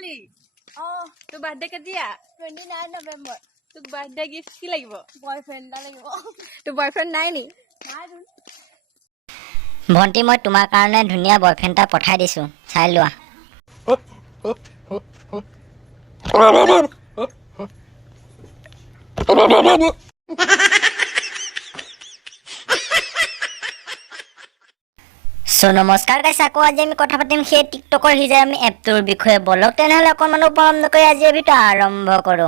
Oli. Oh, tu birthday ketia? 29 November. Tu birthday gift ki lagibo? Boyfriend da lagibo. Tu boyfriend nai ni? Nai dun. ভন্টি মই তোমাৰ কাৰণে ধুনীয়া boyfriend এটা পঠাই দিছো চাই লোৱা সো নমস্কাৰ গাইছ আকৌ আজি আমি কথা পাতিম সেই টিকটকৰ হিজামি এপটোৰ বিষয়ে বলক তেনেহলে অকণমান উপলব্ধ নকৰি আজি ভিডিঅ আৰম্ভ কৰো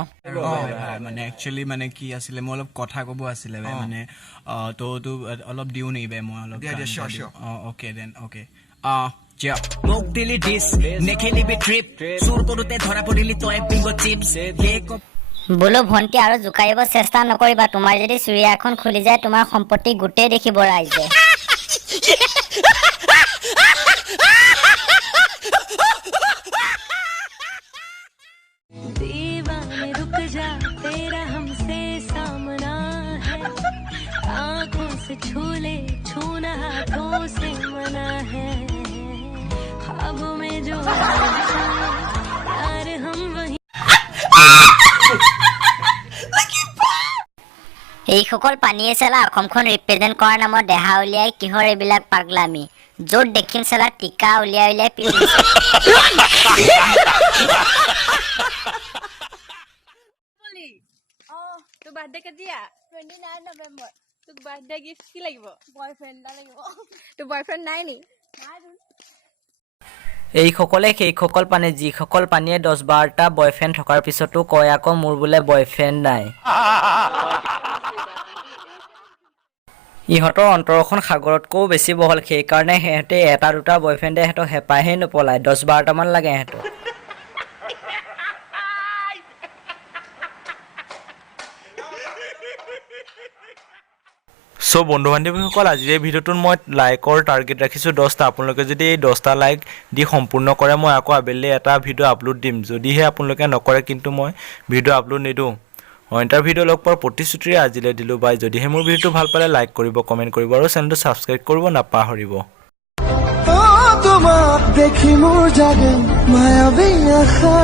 মানে একচুয়ালি মানে কি আছিল মই অলপ কথা কব আছিল মানে তো অলপ দিও নেই বে মই অলপ ওকে দেন ওকে জিয়া মোক দিলি ডিস নেখেলিবি ট্ৰিপ সুৰ কৰোতে ধৰা পৰিলি তই বিংগো চিপছ বলো ভন্টি আৰু জুকাইব চেষ্টা নকৰিবা তোমাৰ যদি চুৰিয়া এখন খুলি যায় তোমাৰ সম্পত্তি গুটেই দেখিব ৰাইজে छूले छूना हाथों से मना है ख्वाबों में जो यार हम वही এই সকল পানীয়ে চেলা অসমখন ৰিপ্ৰেজেন্ট কৰাৰ নামত দেহা উলিয়াই কিহৰ এইবিলাক পাগলামি য'ত দেখিম চেলা টিকা উলিয়াই উলিয়াই পিছে Oli. Oh, tu birthday ketia? 29 November. Tu birthday gift ki lagibo? Boyfriend da lagibo. Tu boyfriend nai ni? Nai dun. এই সকলে সেই সকল পানী যিসকল পানীয়ে 10-12টা বয়ফ্ৰেণ্ড থকাৰ পিছতো কয় আকৌ মোৰ বোলে বয়ফ্ৰেণ্ড নাই ইহঁতৰ অন্তৰখন সাগৰতকৈও বেছি বহল সেইকাৰণে সিহঁতে এটা দুটা বয়ফ্ৰেণ্ডে সিহঁতক হেঁপাহে নপলায় 10-12টা মান লাগে সিহঁতক সো বন্ধু বান্ধৱীসকল আজিৰ এই ভিডিঅ'টোত মই লাইকৰ টাৰ্গেট ৰাখিছোঁ 10টা আপোনালোকে যদি এই 10টা লাইক দি সম্পূৰ্ণ কৰে মই আকৌ আবেলি এটা ভিডিঅ' আপলোড দিম যদিহে আপোনালোকে নকৰে কিন্তু মই ভিডিঅ' আপলোড নিদিওঁ অইনটাৰ ভিডিঅ' লগ পোৱাৰ প্ৰতিশ্ৰুতিৰে আজিলৈ দিলোঁ বাই যদিহে মোৰ ভিডিঅ'টো ভাল পালে লাইক কৰিব কমেণ্ট কৰিব আৰু চেনেলটো ছাবস্ক্ৰাইব কৰিব নাপাহৰিব তোমাক দেখি মোৰ জাগে মায়াবী আশা